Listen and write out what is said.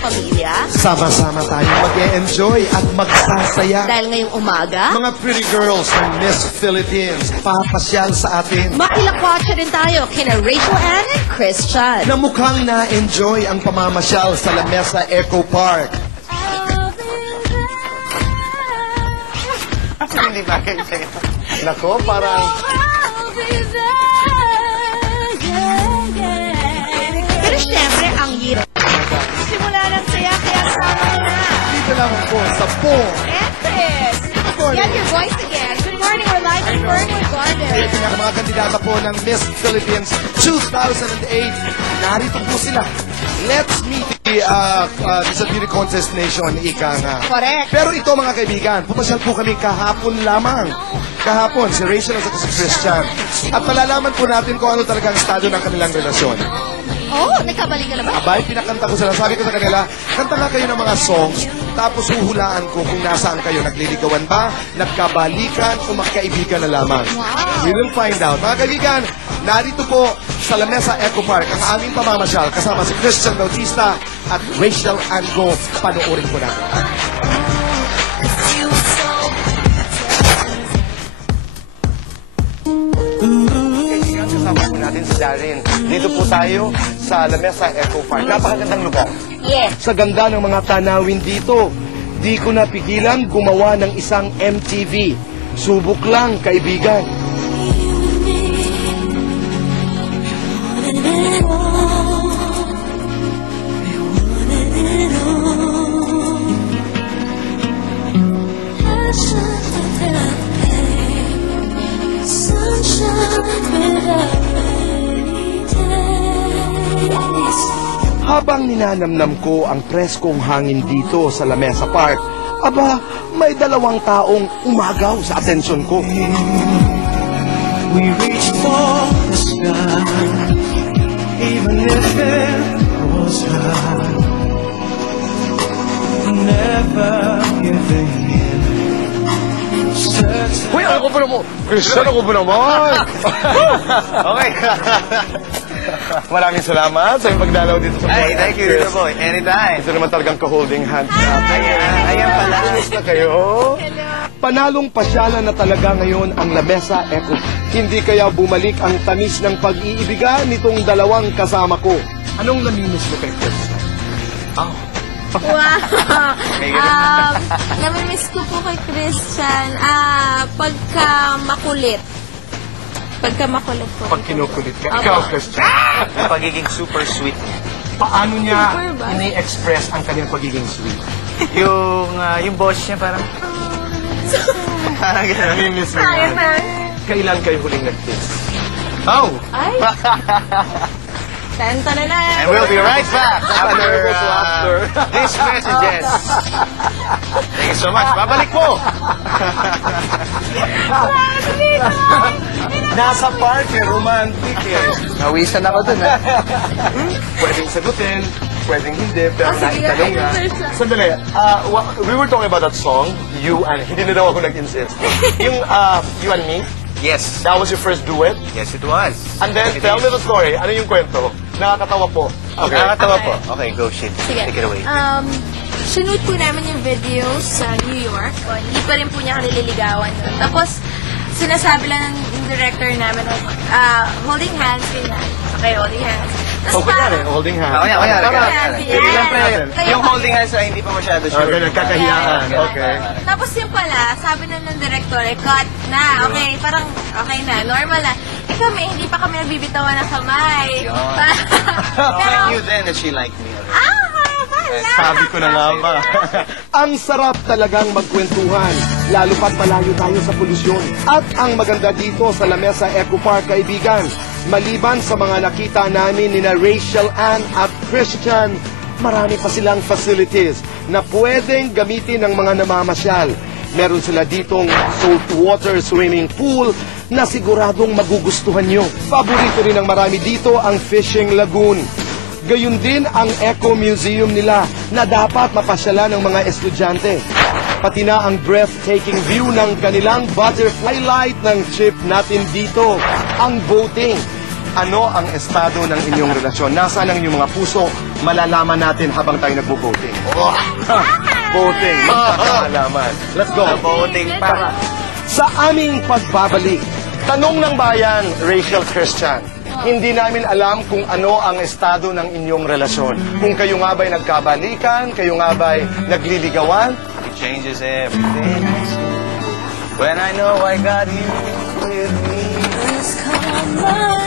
pamilya? Sama-sama tayong mag-e-enjoy at magsasaya. Dahil ngayong umaga, Mga pretty girls ng Miss Philippines, papasyal sa atin. makilakwatsa din tayo kina Rachel Ann and Christian. Na mukhang na-enjoy ang pamamasyal sa Lamesa Eco Park. Hindi ba kayo sa'yo? Nako, parang... Pero syempre, ang hirap. Simula ng saya, kaya sama na. Dito lang po sa Boom. Empress! morning. Get your voice again. Good morning, we're live in Fernwood Gardens. Ito nga mga kandidata po ng Miss Philippines 2008. Narito po sila. Let's meet the Miss Beauty Contest Nation, ika nga. Correct. Pero ito mga kaibigan, pumasyal po kami kahapon lamang. Kahapon, si Rachel at si Christian. At malalaman po natin kung ano talaga ang estado ng kanilang relasyon. Oh, nagkabalik ka na ba? Abay, pinakanta ko sila. Sabi ko sa kanila, kanta nga kayo ng mga songs, tapos huhulaan ko kung nasaan kayo. Nagliligawan ba, nagkabalikan, o magkaibigan na lamang. Wow. We will find out. Mga kaibigan, narito po sa Lamesa Eco Park ang aming pamamasyal kasama si Christian Bautista at Rachel Ango. Panoorin ko natin. Kasama po natin si Darren. Dito po tayo sa Lamesa Eco Park. Napakagandang lugar. Yes. Sa ganda ng mga tanawin dito, di ko napigilan gumawa ng isang MTV. Subok lang, kaibigan. Habang ninanamnam ko ang preskong hangin dito sa Lamesa Park, aba, may dalawang taong umagaw sa atensyon ko. We reach for the sky, even if it was high. Never giving in. Hoy, ako pa naman! Christian, ako pa naman! Okay. Maraming salamat sa iyong pagdalaw dito sa Ay, thank you, Little Boy. Anytime. Ito naman talagang ka-holding hands. Ayan pala. Ayos na kayo. Panalong pasyalan na talaga ngayon ang Lamesa Eco. Hindi kaya bumalik ang tamis ng pag-iibigan nitong dalawang kasama ko. Anong namimiss mo kay Christian? Wow! Namimiss ko po kay Christian, pagka makulit. Pagka makulit po. Pag kinukulit ka, ikaw, Christian. Pagiging super sweet niya. Paano niya Super ba? ini-express ang kanyang pagiging sweet? Yung boss niya parang... parang gano'n. Namimiss mo yan. Kailan kayo huling nag-kiss? Oh! Ay! Tan-tananan! And we'll be right back after these messages. Thank you so much. Babalik po! Nasa park eh, romantic eh. Nawisan ako dun, ha? Pwedeng sagutin, pwedeng hindi, pero sige, naitanong nga. ayun na. Sandali, we were talking about that song, You and... Hindi na daw ako nag-insist. Yung You and Me, Yes. that was your first duet. Yes, it was. And then, tell me the story. Ano yung kwento? Nakakatawa po. Okay. Nakakatawa po. Okay, go, Shin. Sige. Take it away. Sinute po namin yung video sa New York. Hindi pa rin po niya kami nililigawan nun. Tapos, sinasabi lang ng director namin, holding hands, ganyan. Okay, holding hands. Tapos Okay, parang, holding hands. Okay, Yes. Siyempre, Kaya- yung holding hands ay hindi pa masyado sure. Okay, nagkakahiyaan. Yeah. Okay. Tapos yung pala, sabi na ng director, cut na. Okay, parang okay na, normal na. Eh kami, hindi pa kami nagbibitawan ng kamay. I knew then that she liked me already. Wala. Sabi ko na nga ba. Ang sarap talagang magkwentuhan, lalo pat malayo tayo sa polusyon. At ang maganda dito sa Lamesa Eco Park, kaibigan, maliban sa mga nakita namin ni na Rachel Ann at Christian, marami pa silang facilities na pwedeng gamitin ng mga namamasyal. Meron sila ditong saltwater swimming pool na siguradong magugustuhan nyo. Paborito rin ng marami dito ang fishing lagoon. Gayun din ang Eco Museum nila na dapat mapasyalan ng mga estudyante. Pati na ang breathtaking view ng kanilang butterfly light ng trip natin dito, ang boating. Ano ang estado ng inyong relasyon? Nasaan ang inyong mga puso? Malalaman natin habang tayo nagbo-voting. Voting, magkakaalaman. Let's go. Voting para. Sa aming pagbabalik, tanong ng bayan, Rachel Christian, hindi namin alam kung ano ang estado ng inyong relasyon. Kung kayo nga ba'y nagkabalikan, kayo nga ba'y nagliligawan, It changes everything. When I know I got you with me. Come on,